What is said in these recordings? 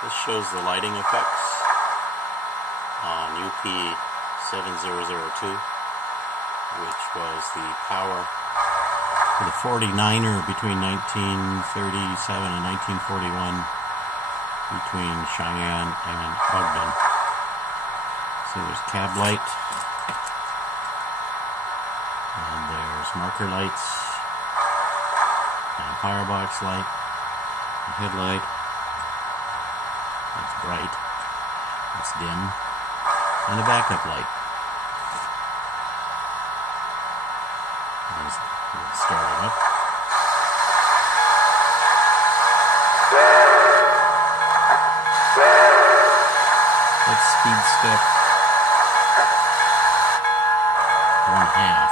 This shows the lighting effects on UP7002, which was the power for the 49er between 1937 and 1941 between Cheyenne and Ogden. So there's cab light, and there's marker lights, and firebox light, and headlight. That's bright, that's dim, and a backup light. Let's start it up. Let's speed step 1/2.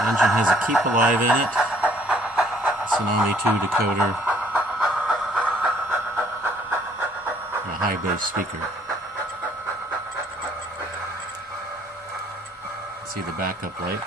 The engine has a keep alive in it, Tsunami 2 decoder, and a high bass speaker. See the backup light.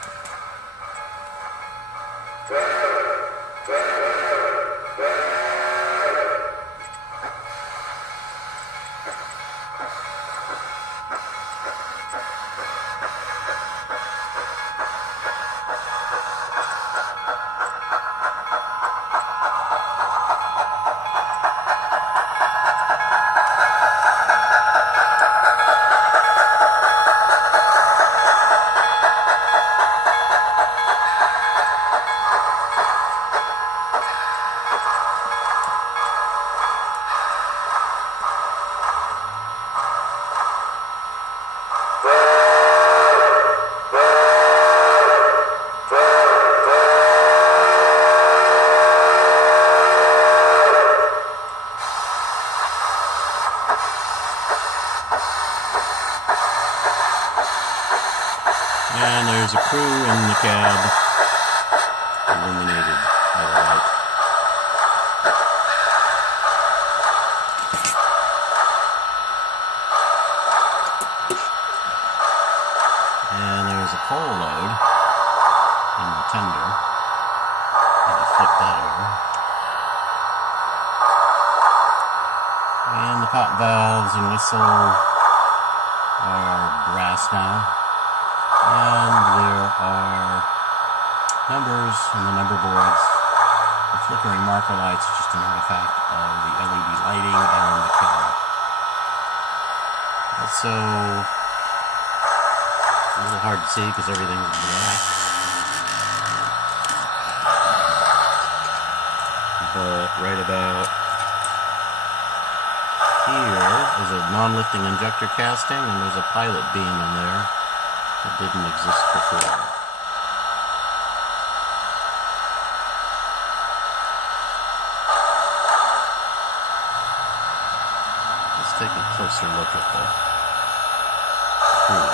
And there's a crew in the cab, illuminated by the light. And there's a pole load in the tender. I'll flip that over. And the pop valves and whistle are brass now. And there are numbers on the number boards. The flickering marker lights are just an artifact of the LED lighting and the camera. Also, a little hard to see because everything's black. But right about here is a non-lifting injector casting, and there's a pilot beam in there. It didn't exist before. Let's take a closer look at the crew.